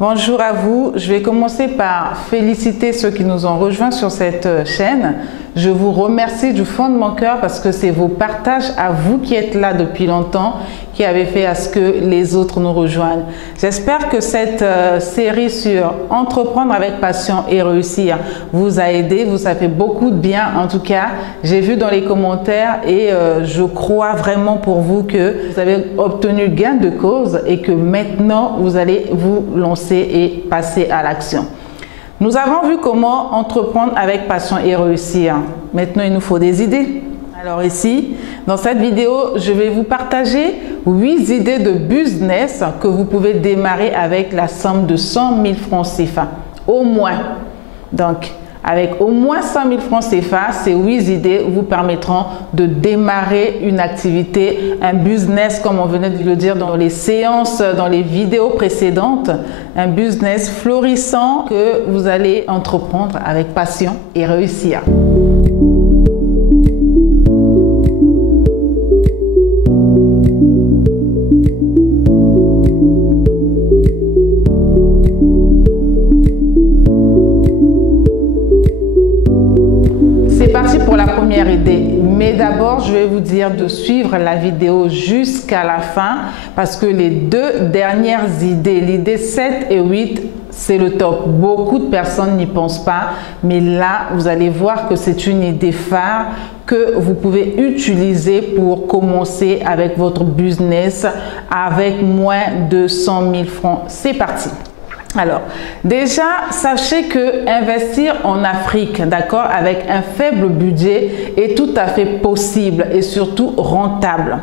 Bonjour à vous, je vais commencer par féliciter ceux qui nous ont rejoints sur cette chaîne. Je vous remercie du fond de mon cœur parce que c'est vos partages à vous qui êtes là depuis longtemps qui avaient fait à ce que les autres nous rejoignent. J'espère que cette série sur entreprendre avec passion et réussir vous a aidé, vous a fait beaucoup de bien. En tout cas, j'ai vu dans les commentaires et je crois vraiment pour vous que vous avez obtenu gain de cause et que maintenant vous allez vous lancer et passer à l'action. Nous avons vu comment entreprendre avec passion et réussir. Maintenant, il nous faut des idées. Alors ici, dans cette vidéo, je vais vous partager 8 idées de business que vous pouvez démarrer avec la somme de 100 000 francs CFA. Au moins. Donc, avec au moins 100 000 francs CFA, ces 8 idées vous permettront de démarrer une activité, un business, comme on venait de le dire dans les séances, dans les vidéos précédentes, un business florissant que vous allez entreprendre avec passion et réussir. Pour la première idée, mais d'abord je vais vous dire de suivre la vidéo jusqu'à la fin parce que les deux dernières idées, l'idée 7 et 8, c'est le top. Beaucoup de personnes n'y pensent pas, mais là vous allez voir que c'est une idée phare que vous pouvez utiliser pour commencer avec votre business avec moins de 100 000 francs. C'est parti. Alors, déjà, sachez que investir en Afrique, d'accord, avec un faible budget est tout à fait possible et surtout rentable.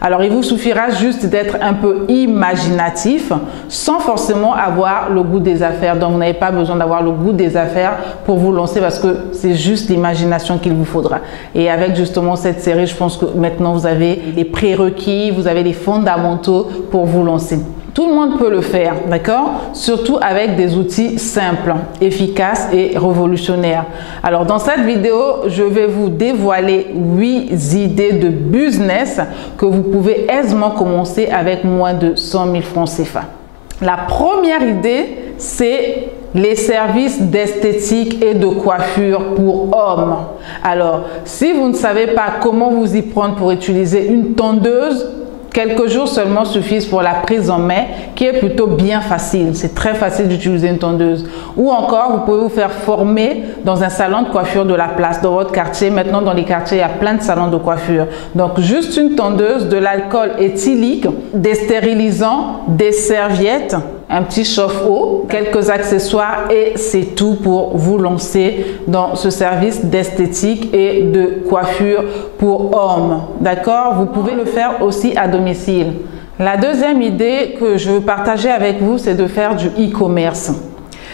Alors, il vous suffira juste d'être un peu imaginatif sans forcément avoir le goût des affaires. Donc, vous n'avez pas besoin d'avoir le goût des affaires pour vous lancer parce que c'est juste l'imagination qu'il vous faudra. Et avec justement cette série, je pense que maintenant, vous avez les prérequis, vous avez les fondamentaux pour vous lancer. Tout le monde peut le faire, d'accord? Surtout avec des outils simples, efficaces et révolutionnaires. Alors, dans cette vidéo, je vais vous dévoiler 8 idées de business que vous pouvez aisément commencer avec moins de 100 000 francs CFA. La première idée, c'est les services d'esthétique et de coiffure pour hommes. Alors, si vous ne savez pas comment vous y prendre pour utiliser une tondeuse, quelques jours seulement suffisent pour la prise en main qui est plutôt bien facile. C'est très facile d'utiliser une tondeuse. Ou encore, vous pouvez vous faire former dans un salon de coiffure de la place, dans votre quartier. Maintenant, dans les quartiers, il y a plein de salons de coiffure. Donc, juste une tondeuse, de l'alcool éthylique, des stérilisants, des serviettes, un petit chauffe-eau, quelques accessoires et c'est tout pour vous lancer dans ce service d'esthétique et de coiffure pour hommes. D'accord? Vous pouvez le faire aussi à domicile. La deuxième idée que je veux partager avec vous, c'est de faire du e-commerce.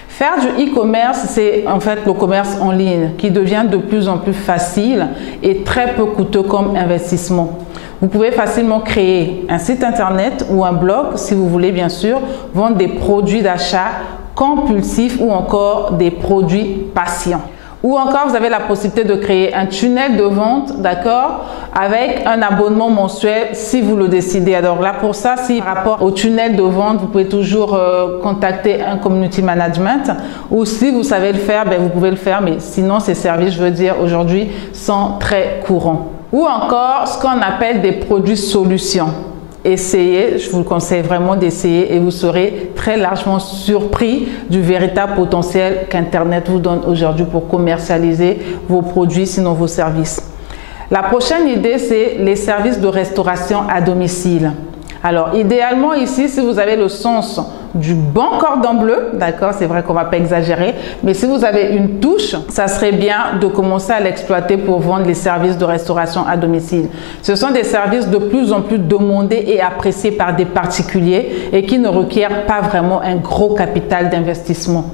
Faire du e-commerce, c'est en fait le commerce en ligne qui devient de plus en plus facile et très peu coûteux comme investissement. Vous pouvez facilement créer un site internet ou un blog, si vous voulez bien sûr, vendre des produits d'achat compulsifs ou encore des produits patients. Ou encore, vous avez la possibilité de créer un tunnel de vente, d'accord, avec un abonnement mensuel si vous le décidez. Alors là, pour ça, si par rapport au tunnel de vente, vous pouvez toujours contacter un community management ou si vous savez le faire, ben, vous pouvez le faire, mais sinon, ces services, je veux dire, aujourd'hui, sont très courants. Ou encore, ce qu'on appelle des produits solutions. Essayez, je vous conseille vraiment d'essayer et vous serez très largement surpris du véritable potentiel qu'Internet vous donne aujourd'hui pour commercialiser vos produits, sinon vos services. La prochaine idée, c'est les services de restauration à domicile. Alors, idéalement ici, si vous avez le sens du bon cordon bleu, d'accord, c'est vrai qu'on ne va pas exagérer, mais si vous avez une touche, ça serait bien de commencer à l'exploiter pour vendre les services de restauration à domicile. Ce sont des services de plus en plus demandés et appréciés par des particuliers et qui ne requièrent pas vraiment un gros capital d'investissement.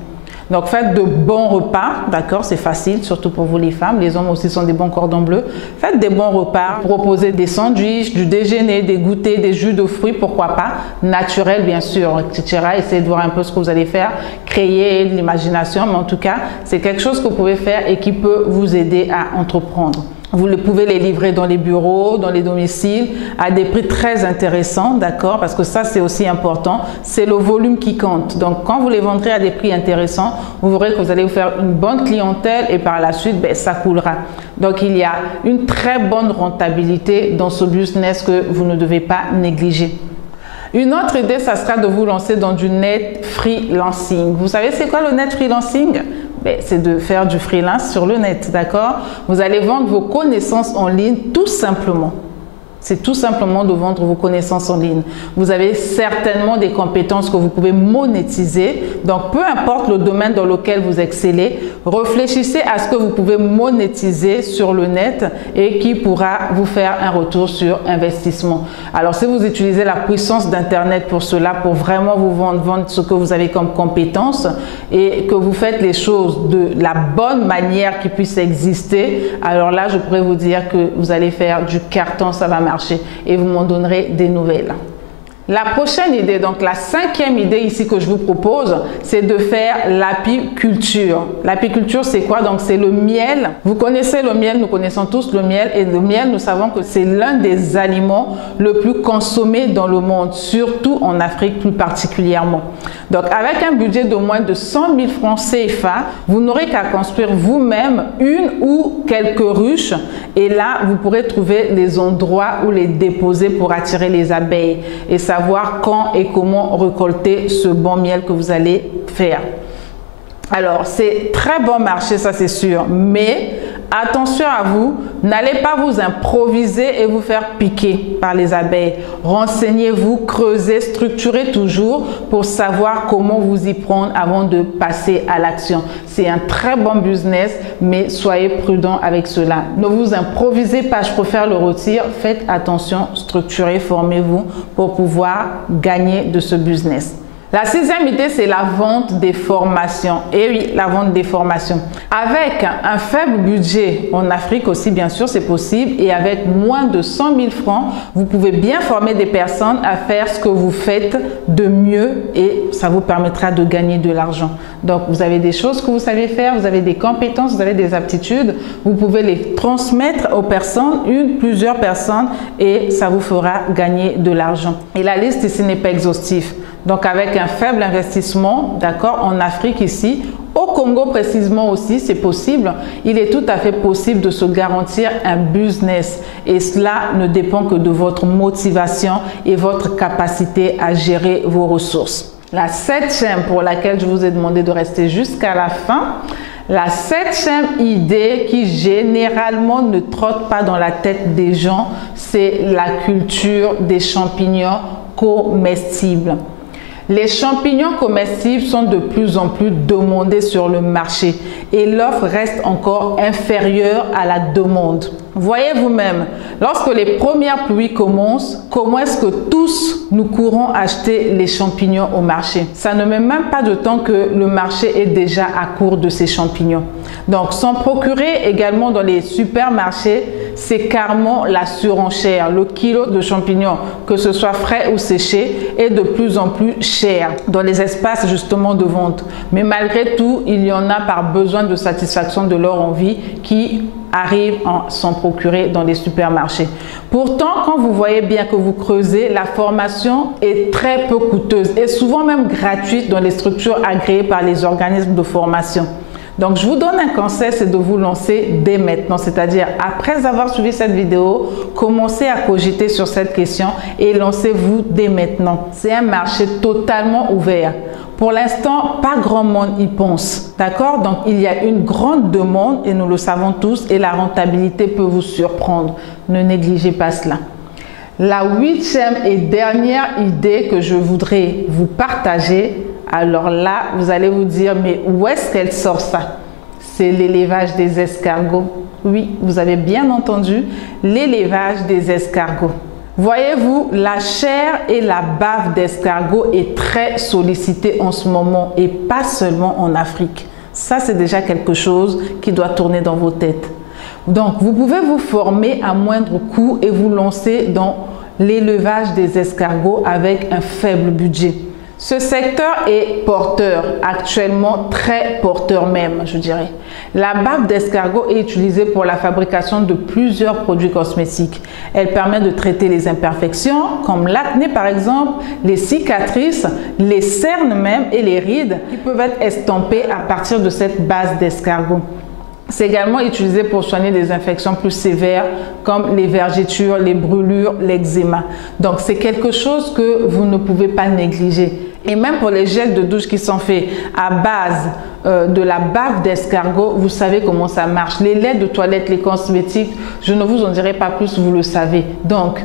Donc, faites de bons repas, d'accord, c'est facile, surtout pour vous les femmes. Les hommes aussi sont des bons cordons bleus. Faites des bons repas, proposez des sandwichs, du déjeuner, des goûters, des jus de fruits, pourquoi pas, naturels bien sûr, etc. Essayez de voir un peu ce que vous allez faire, créer de l'imagination, mais en tout cas, c'est quelque chose que vous pouvez faire et qui peut vous aider à entreprendre. Vous pouvez les livrer dans les bureaux, dans les domiciles, à des prix très intéressants, d'accord? Parce que ça, c'est aussi important. C'est le volume qui compte. Donc, quand vous les vendrez à des prix intéressants, vous verrez que vous allez vous faire une bonne clientèle et par la suite, ben, ça coulera. Donc, il y a une très bonne rentabilité dans ce business que vous ne devez pas négliger. Une autre idée, ça sera de vous lancer dans du net freelancing. Vous savez, c'est quoi le net freelancing? C'est de faire du freelance sur le net, d'accord? Vous allez vendre vos connaissances en ligne tout simplement. C'est tout simplement de vendre vos connaissances en ligne. Vous avez certainement des compétences que vous pouvez monétiser. Donc, peu importe le domaine dans lequel vous excellez, réfléchissez à ce que vous pouvez monétiser sur le net et qui pourra vous faire un retour sur investissement. Alors, si vous utilisez la puissance d'Internet pour cela, pour vraiment vous vendre ce que vous avez comme compétences et que vous faites les choses de la bonne manière qui puisse exister, alors là, je pourrais vous dire que vous allez faire du carton, ça va marcher. Et vous m'en donnerez des nouvelles. La prochaine idée, donc la 5e idée ici que je vous propose, c'est de faire l'apiculture. L'apiculture, c'est quoi? Donc, c'est le miel. Vous connaissez le miel, nous connaissons tous le miel. Et le miel, nous savons que c'est l'un des aliments le plus consommé dans le monde, surtout en Afrique plus particulièrement. Donc, avec un budget de moins de 100 000 francs CFA, vous n'aurez qu'à construire vous-même une ou quelques ruches. Et là, vous pourrez trouver les endroits où les déposer pour attirer les abeilles. Et savoir quand et comment récolter ce bon miel que vous allez faire. Alors, c'est très bon marché, ça c'est sûr, mais attention à vous, n'allez pas vous improviser et vous faire piquer par les abeilles. Renseignez-vous, creusez, structurez toujours pour savoir comment vous y prendre avant de passer à l'action. C'est un très bon business, mais soyez prudent avec cela. Ne vous improvisez pas, je préfère le retirer. Faites attention, structurez, formez-vous pour pouvoir gagner de ce business. La 6e idée, c'est la vente des formations. Et oui, la vente des formations. Avec un faible budget en Afrique aussi, bien sûr, c'est possible. Et avec moins de 100 000 francs, vous pouvez bien former des personnes à faire ce que vous faites de mieux et ça vous permettra de gagner de l'argent. Donc, vous avez des choses que vous savez faire, vous avez des compétences, vous avez des aptitudes. Vous pouvez les transmettre aux personnes, plusieurs personnes et ça vous fera gagner de l'argent. Et la liste ici n'est pas exhaustive. Donc, avec un faible investissement, d'accord, en Afrique ici, au Congo précisément aussi, c'est possible. Il est tout à fait possible de se garantir un business. Et cela ne dépend que de votre motivation et votre capacité à gérer vos ressources. La 7e pour laquelle je vous ai demandé de rester jusqu'à la fin, la 7e idée qui généralement ne trotte pas dans la tête des gens, c'est la culture des champignons comestibles. Les champignons comestibles sont de plus en plus demandés sur le marché et l'offre reste encore inférieure à la demande. Voyez vous-même, lorsque les premières pluies commencent, comment est-ce que tous nous courons acheter les champignons au marché? Ça ne met même pas de temps que le marché est déjà à court de ces champignons. Donc, s'en procurer également dans les supermarchés, c'est carrément la surenchère. Le kilo de champignons, que ce soit frais ou séché, est de plus en plus cher dans les espaces justement de vente. Mais malgré tout, il y en a par besoin de satisfaction de leur envie qui arrivent à s'en procurer dans les supermarchés. Pourtant, quand vous voyez bien que vous creusez, la formation est très peu coûteuse et souvent même gratuite dans les structures agréées par les organismes de formation. Donc, je vous donne un conseil, c'est de vous lancer dès maintenant, c'est-à-dire après avoir suivi cette vidéo, commencez à cogiter sur cette question et lancez-vous dès maintenant. C'est un marché totalement ouvert. Pour l'instant, pas grand monde y pense, d'accord? Donc, il y a une grande demande et nous le savons tous et la rentabilité peut vous surprendre. Ne négligez pas cela. La 8e et dernière idée que je voudrais vous partager, alors là, vous allez vous dire, mais où est-ce qu'elle sort ça? C'est l'élevage des escargots. Oui, vous avez bien entendu, l'élevage des escargots. Voyez-vous, la chair et la bave d'escargot est très sollicitée en ce moment et pas seulement en Afrique. Ça, c'est déjà quelque chose qui doit tourner dans vos têtes. Donc, vous pouvez vous former à moindre coût et vous lancer dans l'élevage des escargots avec un faible budget. Ce secteur est porteur, actuellement très porteur même, je dirais. La bave d'escargot est utilisée pour la fabrication de plusieurs produits cosmétiques. Elle permet de traiter les imperfections, comme l'acné par exemple, les cicatrices, les cernes même et les rides qui peuvent être estampées à partir de cette base d'escargot. C'est également utilisé pour soigner des infections plus sévères comme les vergetures, les brûlures, l'eczéma. Donc c'est quelque chose que vous ne pouvez pas négliger. Et même pour les gels de douche qui sont faits à base de la bave d'escargot, vous savez comment ça marche. Les laits de toilette, les cosmétiques, je ne vous en dirai pas plus, vous le savez. Donc,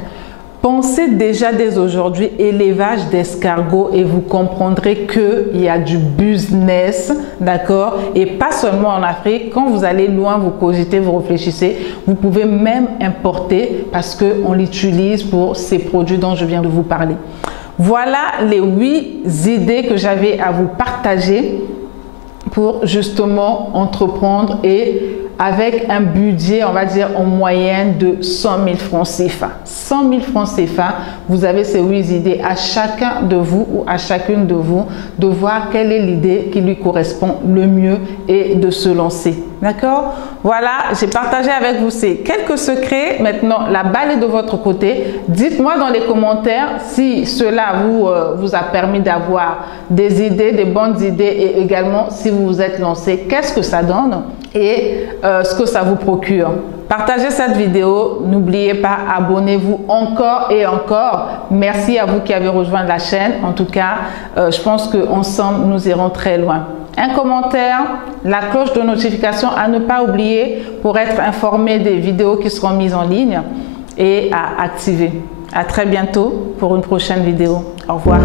pensez déjà dès aujourd'hui élevage d'escargots et vous comprendrez qu'il y a du business, d'accord? Et pas seulement en Afrique, quand vous allez loin, vous cogitez, vous réfléchissez, vous pouvez même importer parce qu'on l'utilise pour ces produits dont je viens de vous parler. Voilà les 8 idées que j'avais à vous partager pour justement entreprendre et avec un budget, on va dire en moyenne de 100 000 francs CFA. 100 000 francs CFA, vous avez ces 8 idées à chacun de vous ou à chacune de vous de voir quelle est l'idée qui lui correspond le mieux et de se lancer. D'accord? Voilà, j'ai partagé avec vous ces quelques secrets. Maintenant, la balle est de votre côté. Dites-moi dans les commentaires si cela vous a permis d'avoir des idées, des bonnes idées et également si vous vous êtes lancé, qu'est-ce que ça donne et ce que ça vous procure. Partagez cette vidéo, n'oubliez pas, abonnez-vous encore et encore. Merci à vous qui avez rejoint la chaîne. En tout cas, je pense qu'ensemble, nous irons très loin. Un commentaire, la cloche de notification à ne pas oublier pour être informé des vidéos qui seront mises en ligne et à activer. À très bientôt pour une prochaine vidéo. Au revoir.